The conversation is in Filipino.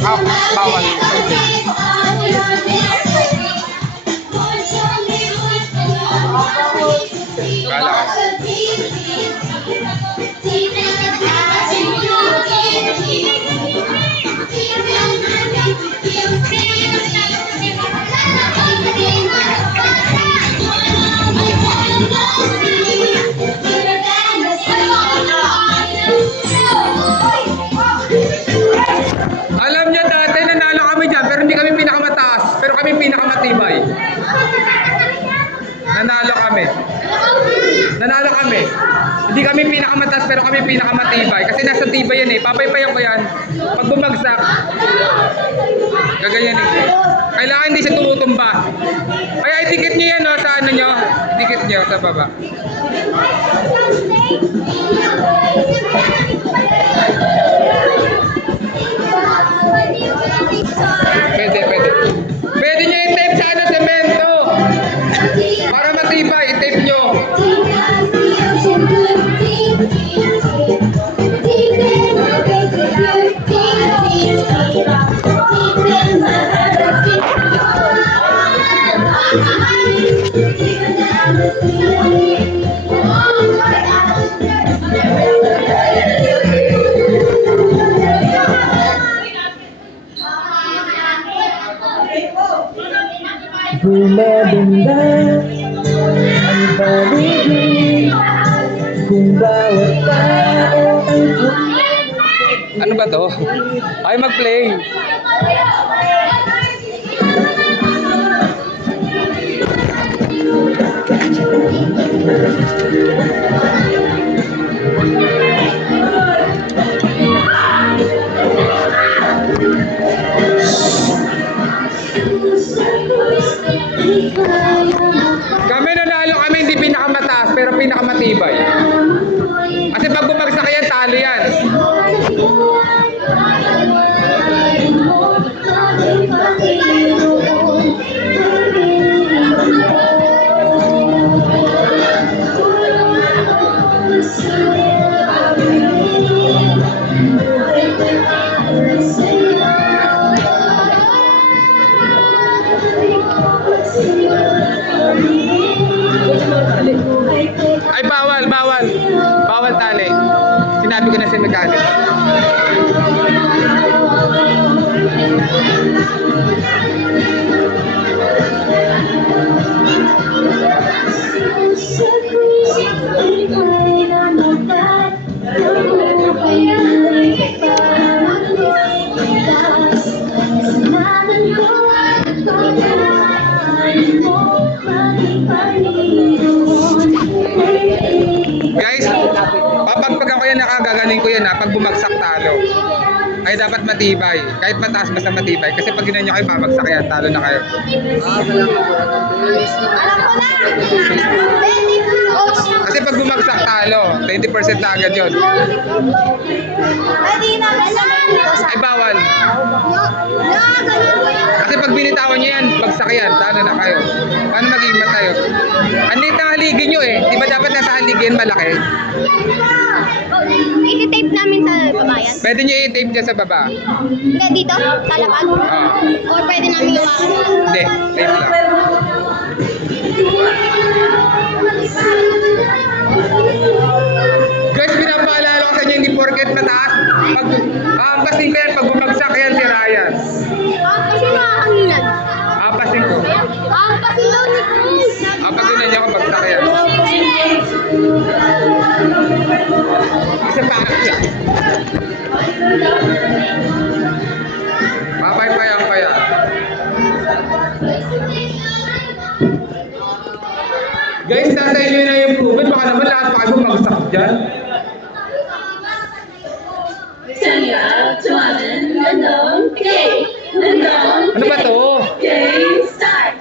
Bawal. Kala ka. Alam niya dati nanalo kami dyan pero hindi kami pinakamataas pero kami pinakamatibay. Nanalo kami. Nanalo kami. Hindi kami pinakamataas pero kami pinakamatibay kasi nasa tibay yan eh. Papaypayan ko yan. Pag bumagsak, gaganyan eh. Kailangan hindi siya tumutumba. Kaya itikit niyo yan sa ano nyo. Itikit niyo sa baba. Pwede. Pwede nyo i-tape sa ano, semento. Para matibay, i-tape nyo. Gumaganda ang paligid kung bawat tao ay Ano ba to? Ay, mag-play. Kami nanalo kami hindi pinakamataas pero pinakamatibay. Kasi pag bumagsak yan, talo yan. Ay, bawal. Bawal tali. Sinabi ko na sa mechanic. Guys, papagpagan ko yan, nakagagaling ko yan ha, pag bumagsak talo. Kaya dapat matibay, kahit mataas basta matibay. Kasi pag ginawa nyo kayo, babagsak yan, talo na kayo. Kasi pag bumagsak talo, 20% na agad yun. Ay, bawal. Kasi pag binitawan nyo yan, bagsak yan, talo na kayo. Paano mag-iimat tayo? Ang liit ng haligi nyo eh. Di ba dapat nasa haligi yan malaki? I-tape namin sa babayan. Pwede nyo i-tape dyan sa baba. Hindi, dito? Sa lapad? Or pwede namin gawakan? Hindi, tape lang. Guys, pinapaalala ko sa inyo, hindi porket mataas. Pag ampasin ko yan, pag bumagsak yan, si Ryan. Kasi nakakangilan. Ampasin ko. Kasi daw ni Chris. Ampasin niya kung bagsak yan. Isa pa. Papaypayan pa yan. Guys, nasa inyo na yung proven. Baka naman lahat pa kayo bumagsak dyan. Ano ba to? Game start!